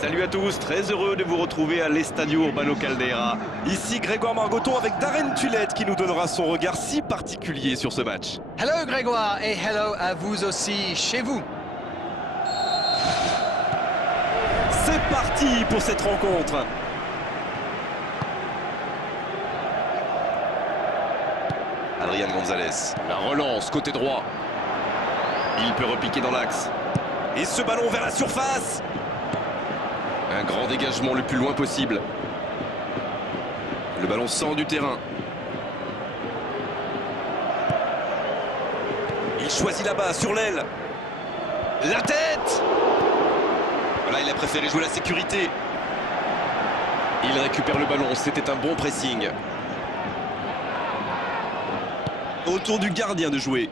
Salut à tous, très heureux de vous retrouver à l'Estadio Urbano Caldeira. Ici Grégoire Margoton avec Darren Tulette qui nous donnera son regard si particulier sur ce match. Hello Grégoire et hello à vous aussi chez vous. C'est parti pour cette rencontre. Adrian Gonzalez, la relance côté droit. Il peut repiquer dans l'axe. Et ce ballon vers la surface. Un grand dégagement le plus loin possible. Le ballon sort du terrain. Il choisit là-bas, sur l'aile. La tête! Voilà, il a préféré jouer la sécurité. Il récupère le ballon, c'était un bon pressing. Autour du gardien de jouer.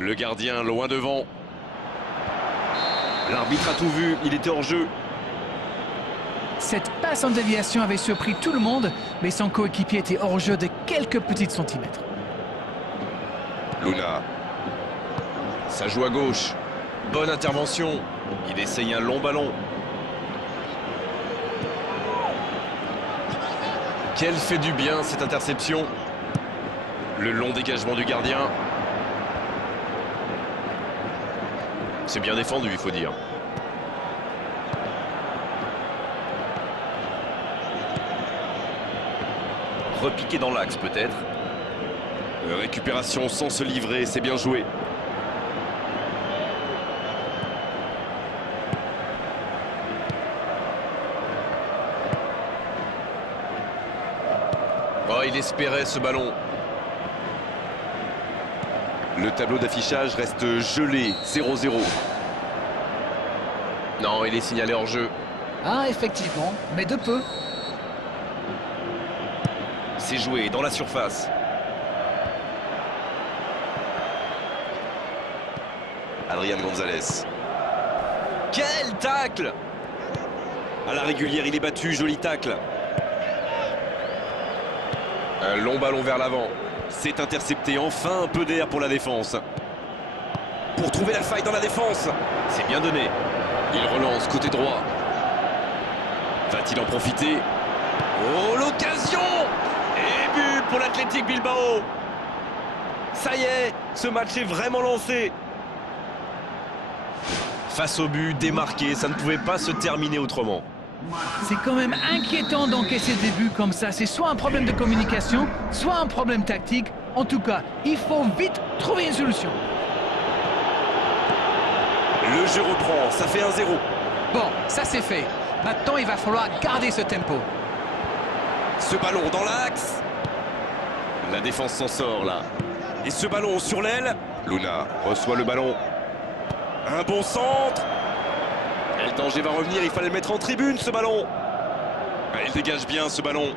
Le gardien loin devant. L'arbitre a tout vu, il était hors jeu. Cette passe en déviation avait surpris tout le monde, mais son coéquipier était hors jeu de quelques petits centimètres. Luna. Ça joue à gauche. Bonne intervention. Il essaye un long ballon. Quelle fait du bien cette interception. Le long dégagement du gardien. C'est bien défendu, il faut dire. Repiqué dans l'axe peut-être. Récupération sans se livrer, c'est bien joué. Oh, il espérait ce ballon. Le tableau d'affichage reste gelé, 0-0. Non, il est signalé hors jeu. Ah, effectivement, mais de peu. C'est joué dans la surface. Adrian Gonzalez. Quel tacle! À la régulière, il est battu, joli tacle. Un long ballon vers l'avant. C'est intercepté, enfin un peu d'air pour la défense. Pour trouver la faille dans la défense. C'est bien donné. Il relance côté droit. Va-t-il en profiter? Oh, l'occasion! Et but pour l'Athletic Bilbao. Ça y est, ce match est vraiment lancé. Face au but, démarqué, ça ne pouvait pas se terminer autrement. C'est quand même inquiétant d'encaisser des buts comme ça. C'est soit un problème de communication, soit un problème tactique. En tout cas, il faut vite trouver une solution. Le jeu reprend, ça fait 1-0. Bon, ça c'est fait. Maintenant, il va falloir garder ce tempo. Ce ballon dans l'axe. La défense s'en sort là. Et ce ballon sur l'aile. Luna reçoit le ballon. Un bon centre. Et le danger va revenir, il fallait le mettre en tribune ce ballon. Il dégage bien ce ballon.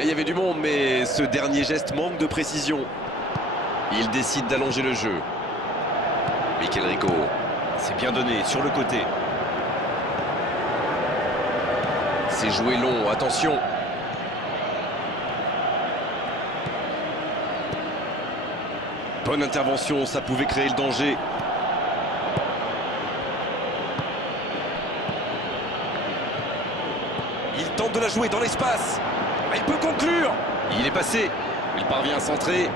Il y avait du monde, mais ce dernier geste manque de précision. Il décide d'allonger le jeu. Mikel Rico. C'est bien donné sur le côté. C'est joué long, attention. Bonne intervention, ça pouvait créer le danger. Il tente de la jouer dans l'espace. Il peut conclure. Il est passé. Il parvient à centrer.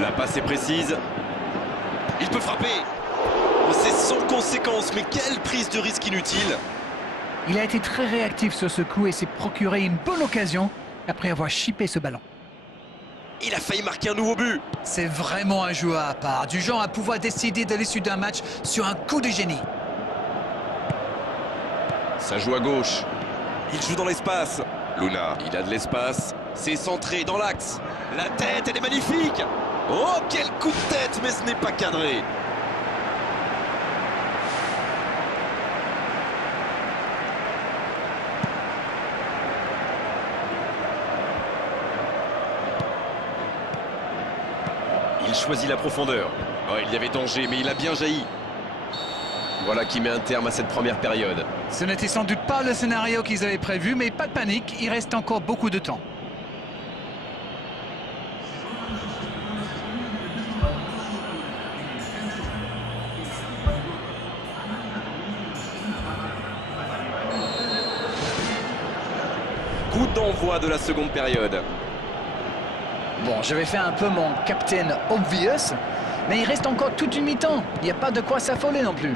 La passe est précise. Il peut frapper. C'est sans conséquence, mais quelle prise de risque inutile. Il a été très réactif sur ce coup et s'est procuré une bonne occasion après avoir chippé ce ballon. Il a failli marquer un nouveau but. C'est vraiment un joueur à part, du genre à pouvoir décider de l'issue d'un match sur un coup de génie. Ça joue à gauche. Il joue dans l'espace. Luna, il a de l'espace. C'est centré dans l'axe. La tête, elle est magnifique. Oh, quel coup de tête, mais ce n'est pas cadré. Il choisit la profondeur. Oh, il y avait danger, mais il a bien jailli. Voilà qui met un terme à cette première période. Ce n'était sans doute pas le scénario qu'ils avaient prévu, mais pas de panique, il reste encore beaucoup de temps. Coup d'envoi de la seconde période. Bon, je vais faire un peu mon Captain Obvious, mais il reste encore toute une mi-temps. Il n'y a pas de quoi s'affoler non plus.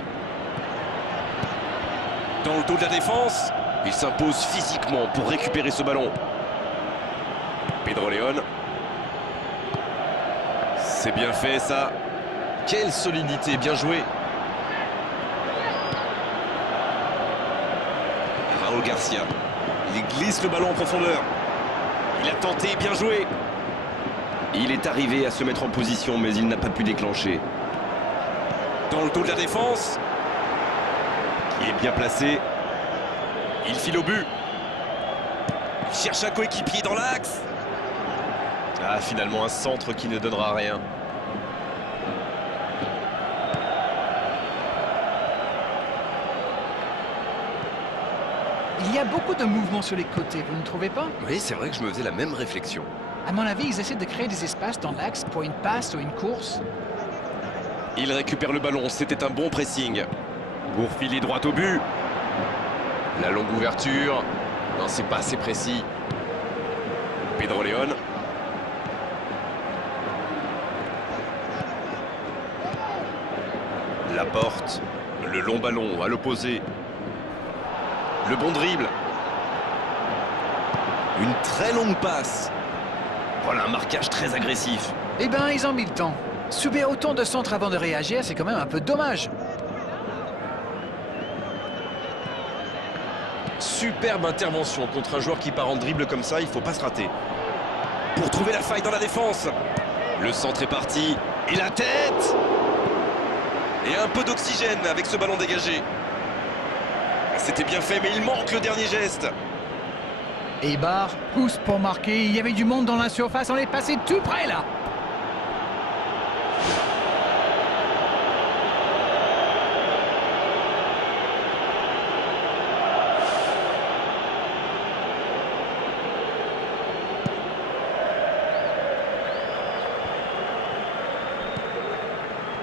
Dans le dos de la défense, il s'impose physiquement pour récupérer ce ballon. Pedro León. C'est bien fait ça. Quelle solidité, bien joué. Raúl Garcia. Il glisse le ballon en profondeur. Il a tenté, bien joué. Il est arrivé à se mettre en position, mais il n'a pas pu déclencher. Dans le dos de la défense. Il est bien placé. Il file au but. Il cherche un coéquipier dans l'axe. Ah, finalement un centre qui ne donnera rien. Il y a beaucoup de mouvements sur les côtés, vous ne trouvez pas? Oui, c'est vrai que je me faisais la même réflexion. À mon avis, ils essaient de créer des espaces dans l'axe pour une passe ou une course. Il récupère le ballon, c'était un bon pressing. Pour filer droit au but. La longue ouverture. Non, c'est pas assez précis. Pedro León. La porte. Le long ballon à l'opposé. Le bon dribble. Une très longue passe. Voilà un marquage très agressif. Eh ben, ils ont mis le temps. Subir autant de centres avant de réagir, c'est quand même un peu dommage. Superbe intervention contre un joueur qui part en dribble comme ça, il faut pas se rater. Pour trouver la faille dans la défense. Le centre est parti. Et la tête. Et un peu d'oxygène avec ce ballon dégagé. C'était bien fait, mais il manque le dernier geste. Eibar pousse pour marquer. Il y avait du monde dans la surface. On est passé tout près là.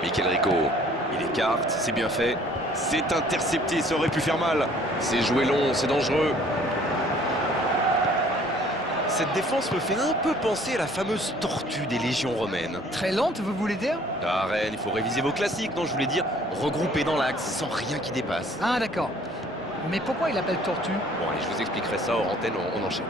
Mikel Rico, il écarte, c'est bien fait. C'est intercepté, ça aurait pu faire mal. C'est joué long, c'est dangereux. Cette défense me fait un peu penser à la fameuse tortue des légions romaines. Très lente, vous voulez dire? Ah, Rennes, il faut réviser vos classiques. Non, je voulais dire regrouper dans l'axe, sans rien qui dépasse. Ah, d'accord. Mais pourquoi il appelle tortue? Bon, allez, je vous expliquerai ça hors antenne, on enchaîne.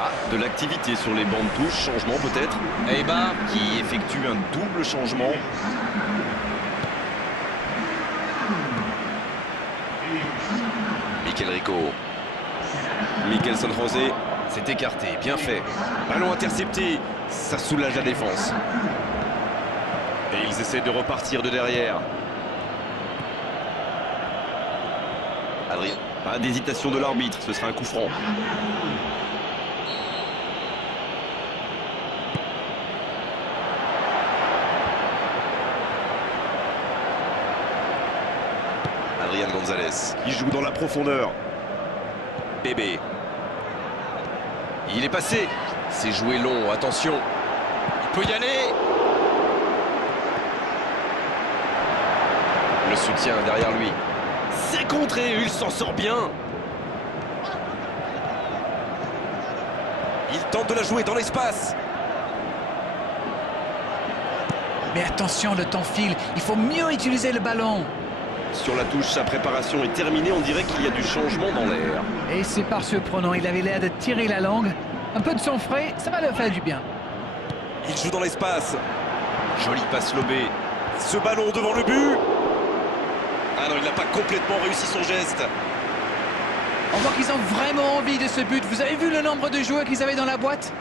Ah, de l'activité sur les bancs de touche, changement peut-être. Eibar qui effectue un double changement. Mikel Rico. Mickelson José, c'est écarté, bien fait. Ballon intercepté, ça soulage la défense. Et ils essaient de repartir de derrière. Adrien, pas d'hésitation de l'arbitre, ce sera un coup franc. Adrian González, il joue dans la profondeur. Bébé. Il est passé. C'est joué long, attention. Il peut y aller. Le soutien derrière lui. C'est contré, il s'en sort bien. Il tente de la jouer dans l'espace. Mais attention, le temps file. Il faut mieux utiliser le ballon. Sur la touche, sa préparation est terminée. On dirait qu'il y a du changement dans l'air. Et c'est pas surprenant. Il avait l'air de tirer la langue. Un peu de sang frais, ça va leur faire du bien. Il joue dans l'espace. Jolie passe lobée. Ce ballon devant le but. Ah non, il n'a pas complètement réussi son geste. On voit qu'ils ont vraiment envie de ce but. Vous avez vu le nombre de joueurs qu'ils avaient dans la boîte?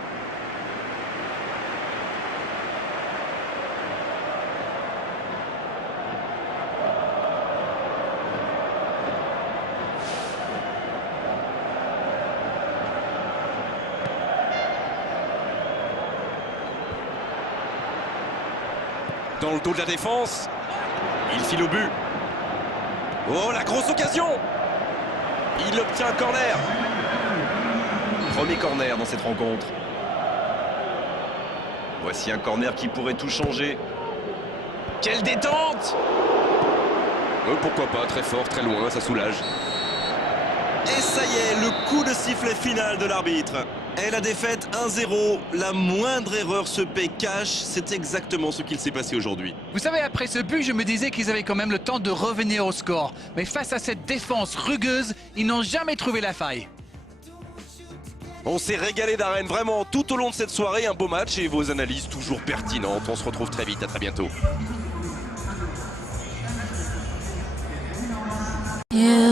Dans le dos de la défense. Il file au but. Oh, la grosse occasion! Il obtient un corner. Premier corner dans cette rencontre. Voici un corner qui pourrait tout changer. Quelle détente! Pourquoi pas, très fort, très loin, ça soulage. Et ça y est, le coup de sifflet final de l'arbitre. Et la défaite 1-0, la moindre erreur se paie cash, c'est exactement ce qu'il s'est passé aujourd'hui. Vous savez, après ce but, je me disais qu'ils avaient quand même le temps de revenir au score. Mais face à cette défense rugueuse, ils n'ont jamais trouvé la faille. On s'est régalé d'arène vraiment tout au long de cette soirée, un beau match et vos analyses toujours pertinentes. On se retrouve très vite, à très bientôt. Yeah.